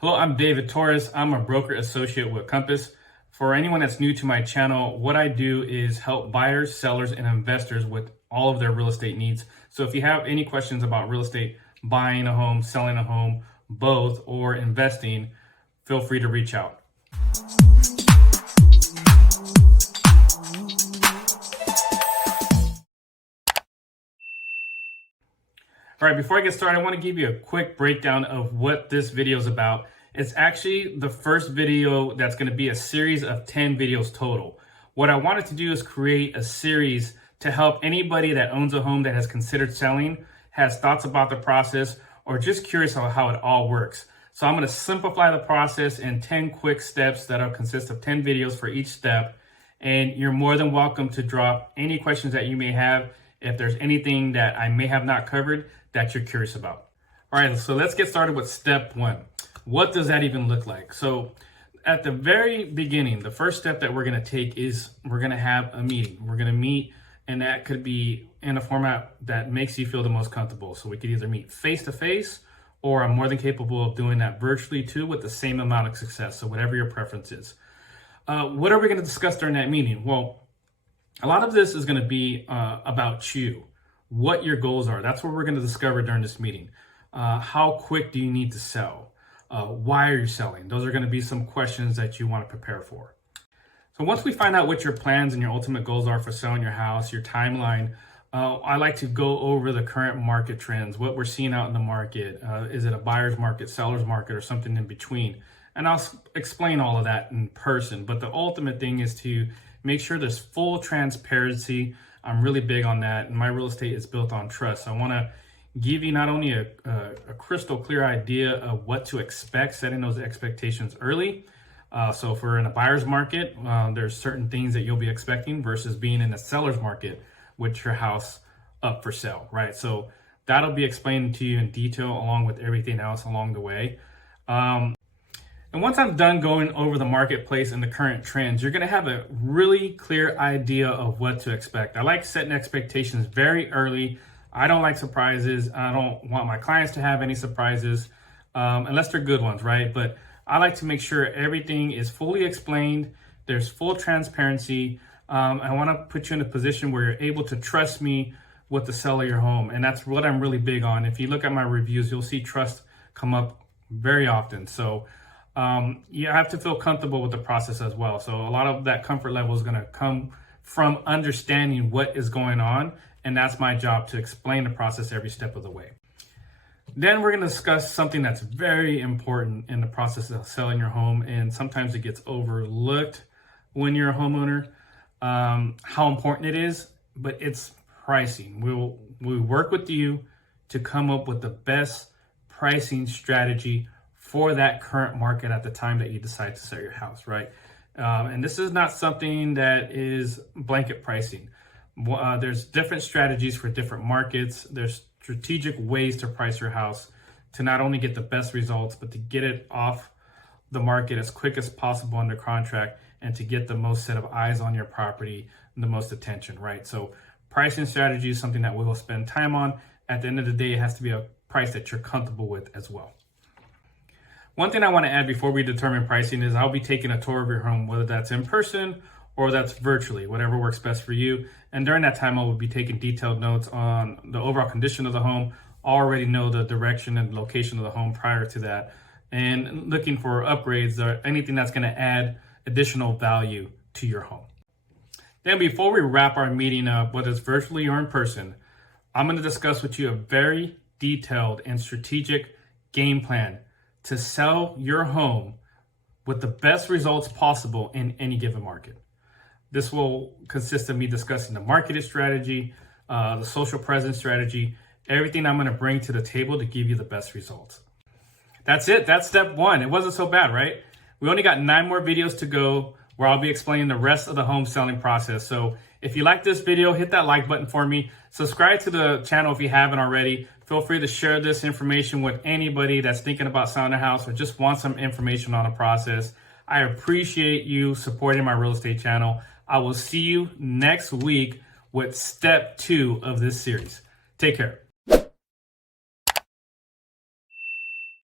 Hello, I'm David Torres. I'm a broker associate with Compass. For anyone that's new to my channel, what I do is help buyers, sellers, and investors with all of their real estate needs. So if you have any questions about real estate, buying a home, selling a home, both, or investing, feel free to reach out. All right, before I get started, I want to give you a quick breakdown of what this video is about. It's actually the first video that's going to be a series of 10 videos total. What I wanted to do is create a series to help anybody that owns a home that has considered selling, has thoughts about the process, or just curious about how it all works. So I'm going to simplify the process in 10 quick steps that'll consist of 10 videos for each step. And you're more than welcome to drop any questions that you may have if there's anything that I may have not covered that you're curious about. All right, so let's get started with step one. What does that even look like? So at the very beginning, the first step that we're gonna take is we're gonna have a meeting. We're gonna meet, and that could be in a format that makes you feel the most comfortable. So we could either meet face-to-face, or I'm more than capable of doing that virtually too with the same amount of success. So whatever your preference is. What are we gonna discuss during that meeting? Well, a lot of this is gonna be about you. What your goals are. That's what we're going to discover during this meeting. How quick do you need to sell? Why are you selling? Those are going to be some questions that you want to prepare for. So once we find out what your plans and your ultimate goals are for selling your house, your timeline, I like to go over the current market trends, what we're seeing out in the market. Is it a buyer's market, seller's market, or something in between? And I'll explain all of that in person. But the ultimate thing is to make sure there's full transparency. I'm really big on that, and my real estate is built on trust. So I want to give you not only a crystal clear idea of what to expect, setting those expectations early. So if we're in a buyer's market, there's certain things that you'll be expecting versus being in a seller's market with your house up for sale, right? So that'll be explained to you in detail along with everything else along the way. And once I'm done going over the marketplace and the current trends, you're going to have a really clear idea of what to expect. I like setting expectations very early. I don't like surprises. I don't want my clients to have any surprises unless they're good ones, right? But I like to make sure everything is fully explained. There's full transparency. I want to put you in a position where you're able to trust me with the sale of your home. And that's what I'm really big on. If you look at my reviews, you'll see trust come up very often. So you have to feel comfortable with the process as well. So a lot of that comfort level is going to come from understanding what is going on. And that's my job, to explain the process every step of the way. Then we're going to discuss something that's very important in the process of selling your home. And sometimes it gets overlooked when you're a homeowner, how important it is, but it's pricing. We'll work with you to come up with the best pricing strategy for that current market at the time that you decide to sell your house, right? And this is not something that is blanket pricing. There's different strategies for different markets. There's strategic ways to price your house to not only get the best results, but to get it off the market as quick as possible under contract and to get the most set of eyes on your property and the most attention, right? So pricing strategy is something that we will spend time on. At the end of the day, it has to be a price that you're comfortable with as well. One thing I want to add before we determine pricing is I'll be taking a tour of your home, whether that's in person or that's virtually, whatever works best for you. And during that time, I will be taking detailed notes on the overall condition of the home. I already know the direction and location of the home prior to that, and looking for upgrades or anything that's going to add additional value to your home. Then before we wrap our meeting up, whether it's virtually or in person, I'm going to discuss with you a very detailed and strategic game plan to sell your home with the best results possible in any given market. This will consist of me discussing the marketing strategy, the social presence strategy, everything I'm going to bring to the table to give you the best results. That's it. That's step one. It wasn't so bad, right? We only got 9 more videos to go where I'll be explaining the rest of the home selling process. So if you like this video, hit that like button for me. Subscribe to the channel if you haven't already. Feel free to share this information with anybody that's thinking about selling a house or just wants some information on the process. I appreciate you supporting my real estate channel. I will see you next week with step 2 of this series. Take care.